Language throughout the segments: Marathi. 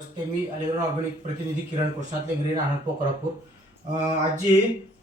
नमस्ते मी अलिगड ऑर्गॅनिक प्रतिनिधी किरण कृष्णात लेंगरे राहणार पोखरापूर अं, आजी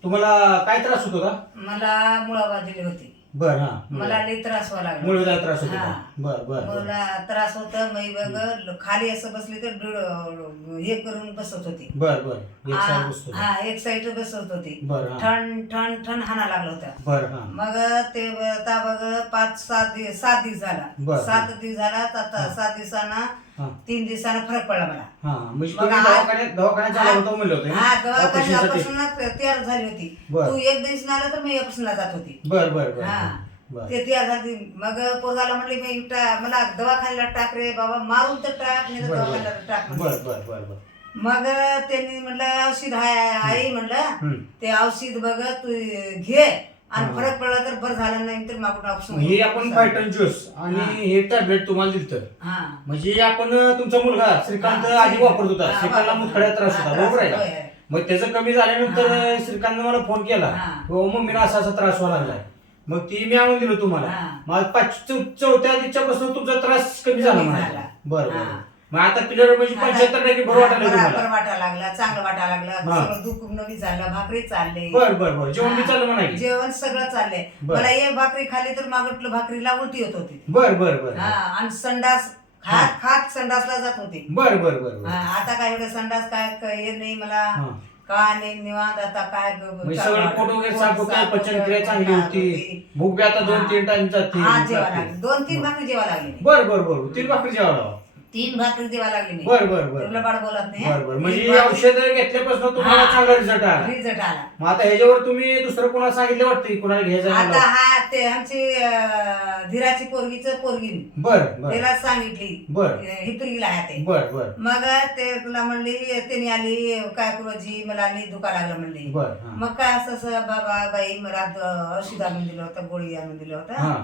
तुम्हाला काय त्रास होत होता? मला मुळाबाजूली होती. बर हा मला लई त्रास व्हावा लागला. मुळव्याधा त्रास होत हा. होता बर बर बर. मला त्रास होत मी बघ खाली असं बसली तर डोळ- हे करून बसत होती. बर बर. एक हा साईड बसतो हा, एक साईड बसत होती. बर हा. ठण ठण ठण हाना लागला होता. बर हा. मग ते ब- आता बघ पाच सात दिवस सात दिवस झाला. बरं. सात दिवस झाला आता सात दिवसाना हा तीन दिवसानं फरक पडला मला हा म्हणजे मग तुम्ही आज- दवाखान्यात दवाखान्यात जाणार होतो म्हणलं होतं हा ना? ऑपरेशनसाठी. दवाखान्यापासून तयार झाली होती बरं. तू एक दिवस आला तर मी ऑपरेशनला जात होती बर बर बर हा. बर ते तयार झाली मग पोरगाला म्हणले मी टा- मला दवाखान्याला टाक रे बाबा मारून तर टाक नाही तर बर दवाखान्याला टाक बर म्हणले. बर बर बर मग त्यांनी म्हणलं औषध आहे आई म्हणलं हम्म. ते औषध बघ तू घे आणि हा. फरक पडला तर बरं झालं नाही तर मागून ऑप्शन हे आपण फायटन ज्यूस आणि हा. हे टॅबलेट तुम्हाला दिलं हा म्हणजे आपण तुमचा मुलगा श्रीकांत हा. आधी वापरत होता हा, श्रीकांतला वापरत होता. त्रास होता बरोबर आहे का. मग त्याचं कमी झाल्यानंतर श्रीकांतनं मला फोन केला हा. हो मम्मीला असा असा त्रास व्हायला लागलाय मग ती मी आणून दिलं तुम्हाला हा. मग पाच चौ- चौथ्या दिवसापासून तुमचा त्रास कमी झाला कमी म्हणायचा. झाला. बरं हा. मग आता क्लिअर म्हणजे पंच्याहत्तर टक्के बरं वाटायला बरं तुम्हाला. बरं वाटायला लागला चांगलं वाटायला लागलं. हा. सगळं दुःख नवी झालं भाकरी चालले. बर बर बर. जेवण बी. चाललं म्हणा की. जेवण सगळं चाललंय. बरं. मला एक भाकरी खाली तर मागटलं भाकरीला उलटी होत होती. बर बर बर. हा आणि संडास खात खात संडासला जात होती. बर बर बर बर. हा, आता काय एवढं संडास काय हे नाही मला. हा. काय नाही निवांत आता काय ग- म्हणजे चालू सगळं. पोट वगैरे साफ होतं साफ पचन होतं, क्रिया चांगली होती. भूक बी आता दोन. तीन टाइम जाते हा जेवा लागली. दोन तीन भाकरी जेवा लागली. बर बर बर. तीन भाकरी जेवायला लावा. तीन भाकरी जेवा लागली मी. बर बर बर. तुला बाळ बोलत नाही. बर बर. तीन म्हणजे औषध घेतल्यापासून तुम्हाला हा. चांगला रिझल्ट आला. रिझल्ट आला. मग आता ह्याच्यावर तुम्ही दुसरं कोणाला सांगितलं वाटतं कुणाला घ्यायचं आहे आता मला? हा ते आमची अं, धीराची पोरगीच पोरगी बर बर. त्याला सांगितली. बर. हितुरीला आहे ते. बर बर. मग ते तुला म्हणली त्याने आली काय कुरोजी मला आली दुखा लागलं म्हणली. बर हा. मग काय असं असं बाबा बाई मला द- औषध आणून दिलं होतं गोळी आणून दिलं होतं. हा.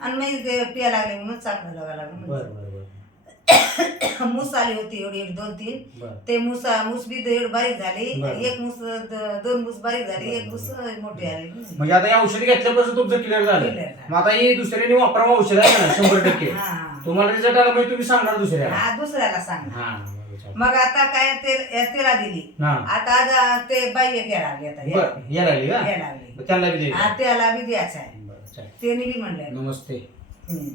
आणि मी ते पिया लागले म्हणून चांगलं लागायला लागलं बर. बर बर. मूस आली होती एवढी एक दोन तीन. बर. ते मूस मूस बी एवढी बारीक झाली. एक मूस द- दोन मूस बारीक झाली एक मूस मोठी आली म्हणजे आता या औषध घेतल्यापासून तुमचं क्लिअर झालं. Clear झालं. मग आता ही दुसऱ्याने वापरावं औषध आहे ना शंभर टक्के. हा. तुम्हाला रिझल्ट आला म्हणजे तुम्ही सांगणार दुसऱ्याला. हा दुसऱ्याला सांग हा. मग आता काय ते तिला दिली. हा. आता आज ते बाई एक यायला लागली आता बर या लागली का? यायला लागली मग त्यांना बी द्यायचं हा त्याला बी द्यायचं आहे. बरं, चालेल. त्याने बी म्हणलं नमस्ते. हम्म.